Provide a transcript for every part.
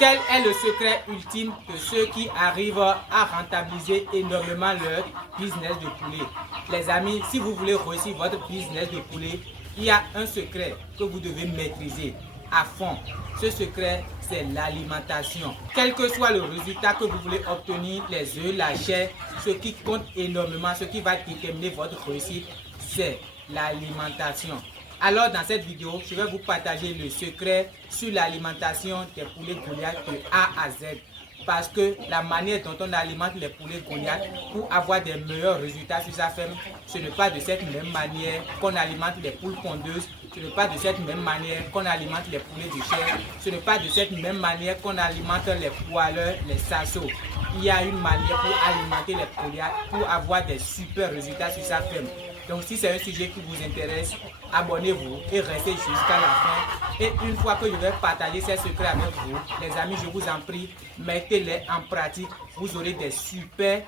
Quel est le secret ultime de ceux qui arrivent à rentabiliser énormément leur business de poulet? Les amis, si vous voulez réussir votre business de poulet, il y a un secret que vous devez maîtriser à fond. Ce secret, c'est l'alimentation. Quel que soit le résultat que vous voulez obtenir, les œufs, la chair, ce qui compte énormément, ce qui va déterminer votre réussite, c'est l'alimentation. Alors dans cette vidéo, je vais vous partager le secret sur l'alimentation des poulets Goliath de A à Z. Parce que la manière dont on alimente les poulets Goliath pour avoir des meilleurs résultats sur sa ferme, ce n'est pas de cette même manière qu'on alimente les poules pondeuses, ce n'est pas de cette même manière qu'on alimente les poulets de chair, ce n'est pas de cette même manière qu'on alimente les poileurs, les sassos. Il y a une manière pour alimenter les Goliath pour avoir des super résultats sur sa ferme. Donc si c'est un sujet qui vous intéresse, abonnez-vous et restez jusqu'à la fin. Et une fois que je vais partager ces secrets avec vous, les amis, je vous en prie, mettez-les en pratique. Vous aurez des super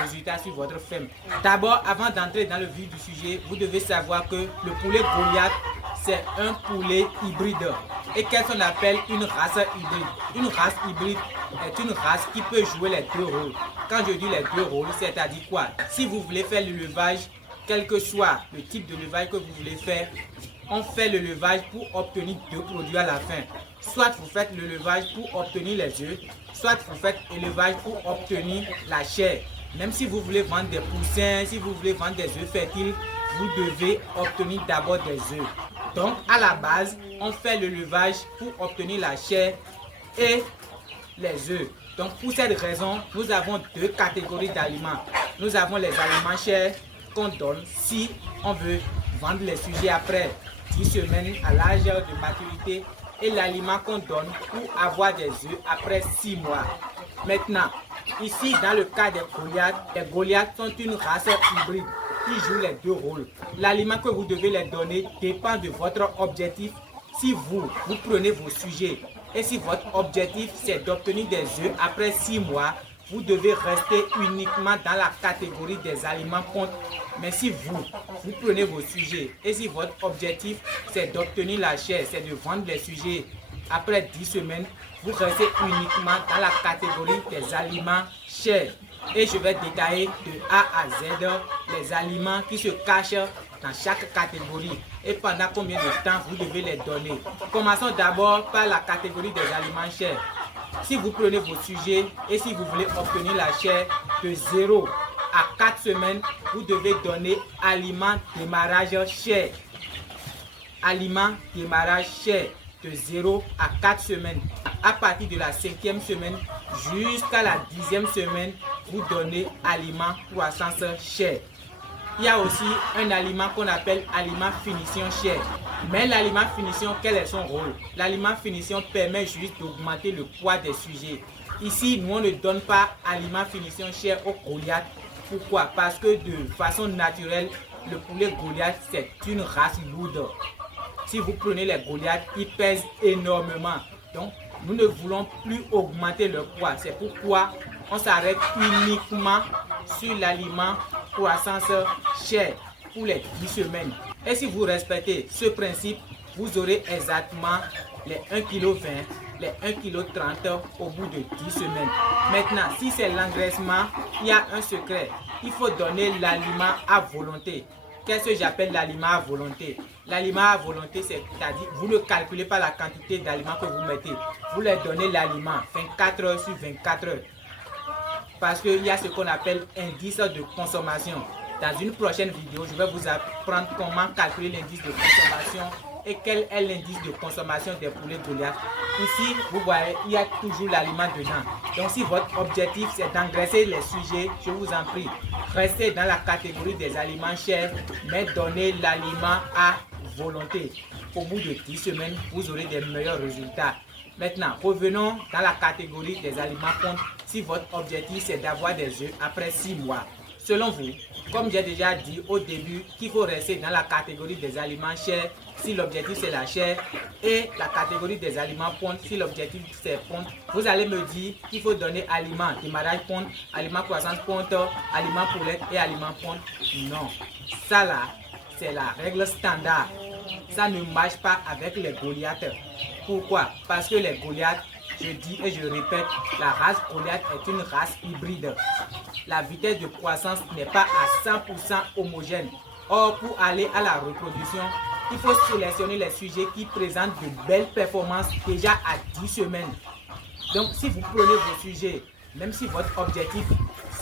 résultats sur votre ferme. D'abord, avant d'entrer dans le vif du sujet, vous devez savoir que le poulet Goliath, c'est un poulet hybride. Et qu'est-ce qu'on appelle une race hybride? Une race hybride est une race qui peut jouer les deux rôles. Quand je dis les deux rôles, c'est-à-dire quoi? Si vous voulez faire l'élevage, quel que soit le type de levage que vous voulez faire, on fait le levage pour obtenir deux produits à la fin. Soit vous faites le levage pour obtenir les œufs, soit vous faites l'élevage pour obtenir la chair. Même si vous voulez vendre des poussins, si vous voulez vendre des œufs fertiles, vous devez obtenir d'abord des œufs. Donc à la base, on fait le levage pour obtenir la chair et les œufs. Donc pour cette raison, nous avons deux catégories d'aliments. Nous avons les aliments chers qu'on donne si on veut vendre les sujets après 10 semaines à l'âge de maturité et l'aliment qu'on donne pour avoir des œufs après 6 mois. Maintenant, ici dans le cas des Goliaths sont une race hybride qui joue les deux rôles. L'aliment que vous devez les donner dépend de votre objectif. Si vous prenez vos sujets et si votre objectif c'est d'obtenir des œufs après 6 mois, vous devez rester uniquement dans la catégorie des aliments pontes. Mais si vous prenez vos sujets et si votre objectif c'est d'obtenir la chair, c'est de vendre les sujets après 10 semaines, vous restez uniquement dans la catégorie des aliments chers. Et je vais détailler de A à Z les aliments qui se cachent dans chaque catégorie et pendant combien de temps vous devez les donner. Commençons d'abord par la catégorie des aliments chers. Si vous prenez vos sujets et si vous voulez obtenir la chair de 0 à 4 semaines, vous devez donner aliment démarrage chair. Aliment démarrage chair de 0 à 4 semaines. À partir de la 5e semaine jusqu'à la 10e semaine, vous donnez aliment croissance chair. Il y a aussi un aliment qu'on appelle aliment finition chair. Mais l'aliment finition, quel est son rôle? L'aliment finition permet juste d'augmenter le poids des sujets. Ici, nous on ne donne pas aliment finition chair au Goliath. Pourquoi? Parce que de façon naturelle, le poulet Goliath, c'est une race lourde. Si vous prenez les Goliaths, ils pèsent énormément. Donc, nous ne voulons plus augmenter leur poids. C'est pourquoi on s'arrête uniquement sur l'aliment croissance chair pour les 10 semaines. Et si vous respectez ce principe, vous aurez exactement les 1,20 kg, les 1,30 kg au bout de 10 semaines. Maintenant, si c'est l'engraissement, il y a un secret. Il faut donner l'aliment à volonté. Qu'est-ce que j'appelle l'aliment à volonté? L'aliment à volonté, c'est-à-dire vous ne calculez pas la quantité d'aliments que vous mettez. Vous leur donnez l'aliment 24 heures sur 24 heures. Parce qu'il y a ce qu'on appelle indice de consommation. Dans une prochaine vidéo, je vais vous apprendre comment calculer l'indice de consommation et quel est l'indice de consommation des poulets Goliath. Ici, vous voyez, il y a toujours l'aliment dedans. Donc si votre objectif c'est d'engraisser les sujets, je vous en prie, restez dans la catégorie des aliments chers, mais donnez l'aliment à volonté. Au bout de 10 semaines, vous aurez des meilleurs résultats. Maintenant, revenons dans la catégorie des aliments pontes. Si votre objectif c'est d'avoir des œufs après 6 mois, selon vous, comme j'ai déjà dit au début, qu'il faut rester dans la catégorie des aliments chers si l'objectif c'est la chair et la catégorie des aliments pontes si l'objectif c'est ponte. Vous allez me dire qu'il faut donner aliments démarrage ponte, aliments croissance ponte, aliments poulette et aliments ponte. Non, ça là, c'est la règle standard. Ça ne marche pas avec les Goliaths. Pourquoi? Parce que les Goliaths Je dis et je répète, la race Goliath est une race hybride. La vitesse de croissance n'est pas à 100% homogène. Or, pour aller à la reproduction, il faut sélectionner les sujets qui présentent de belles performances déjà à 10 semaines. Donc, si vous prenez vos sujets, même si votre objectif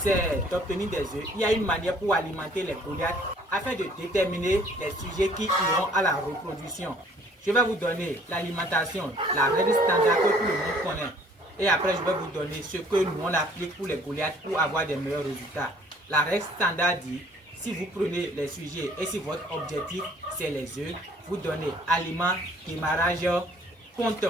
c'est d'obtenir des œufs, il y a une manière pour alimenter les Goliaths afin de déterminer les sujets qui iront à la reproduction. Je vais vous donner l'alimentation, la règle standard que tout le monde connaît. Et après, je vais vous donner ce que nous on applique pour les Goliaths pour avoir des meilleurs résultats. La règle standard dit, si vous prenez les sujets et si votre objectif c'est les œufs, vous donnez aliment, démarrage, ponte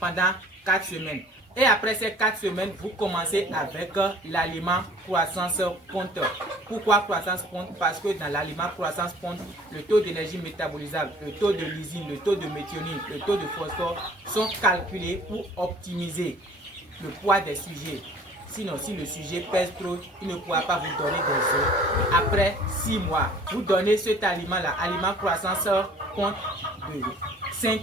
pendant 4 semaines. Et après ces 4 semaines, vous commencez avec l'aliment croissance ponte. Pourquoi croissance ponte? Parce que dans l'aliment croissance ponte, le taux d'énergie métabolisable, le taux de lysine, le taux de méthionine, le taux de phosphore sont calculés pour optimiser le poids des sujets. Sinon, si le sujet pèse trop, il ne pourra pas vous donner des œufs. Après 6 mois, vous donnez cet aliment-là, aliment croissance ponte de 5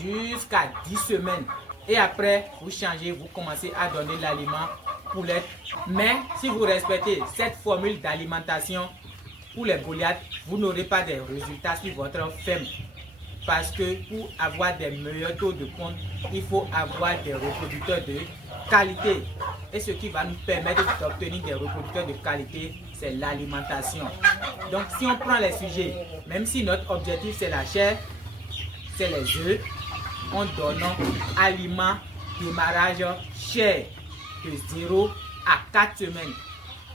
jusqu'à 10 semaines. Et après, vous changez, vous commencez à donner l'aliment poulette. Mais si vous respectez cette formule d'alimentation pour les Goliaths, vous n'aurez pas de résultats sur votre ferme. Parce que pour avoir des meilleurs taux de ponte, il faut avoir des reproducteurs de qualité. Et ce qui va nous permettre d'obtenir des reproducteurs de qualité, c'est l'alimentation. Donc si on prend les sujets, même si notre objectif c'est la chair, c'est les œufs, on donne aliment démarrage chair de 0 à 4 semaines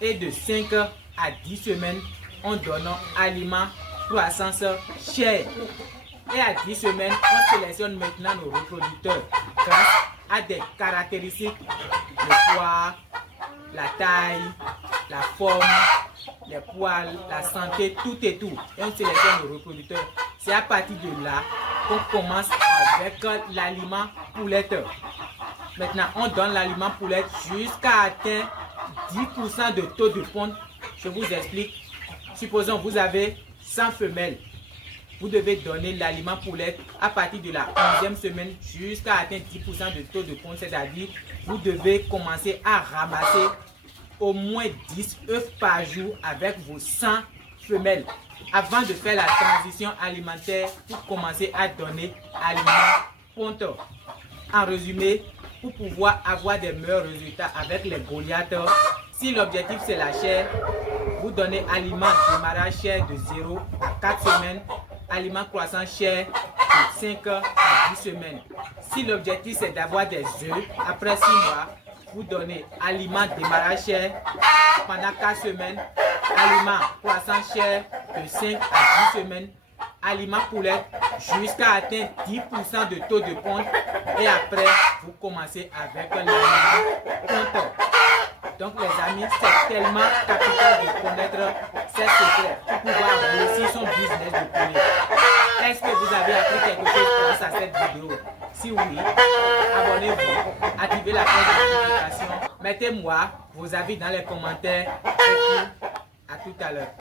et de 5 à 10 semaines on donne aliment croissance chair et à 10 semaines on sélectionne maintenant nos reproducteurs grâce à des caractéristiques, le poids, la taille, la forme, les poils, la santé, tout et tout, et on sélectionne nos reproducteurs. C'est à partir de là qu'on commence avec l'aliment poulette. Maintenant, on donne l'aliment poulette jusqu'à atteindre 10% de taux de ponte. Je vous explique. Supposons que vous avez 100 femelles. Vous devez donner l'aliment poulette à partir de la 11e semaine jusqu'à atteindre 10% de taux de ponte. C'est-à-dire, vous devez commencer à ramasser au moins 10 œufs par jour avec vos 100 femelles avant de faire la transition alimentaire pour commencer à donner aliment ponte. En résumé, pour pouvoir avoir des meilleurs résultats avec les Goliaths, si l'objectif c'est la chair, vous donnez aliment démarrage chair de 0 à 4 semaines, aliment croissant chair de 5 à 10 semaines. Si l'objectif c'est d'avoir des œufs, après 6 mois, vous donnez aliment démarrage chair pendant 4 semaines, aliment croissant chair de 5 à 10 semaines, aliment poulette jusqu'à atteindre 10% de taux de ponte et après vous commencez avec l'aliment ponte. Donc les amis, c'est tellement capital de connaître ces secrets pour pouvoir réussir son business de poulet. Est-ce que vous avez appris quelque chose grâce à cette vidéo? Si oui, abonnez-vous, activez la cloche de notification, mettez-moi vos avis dans les commentaires et puis à tout à l'heure.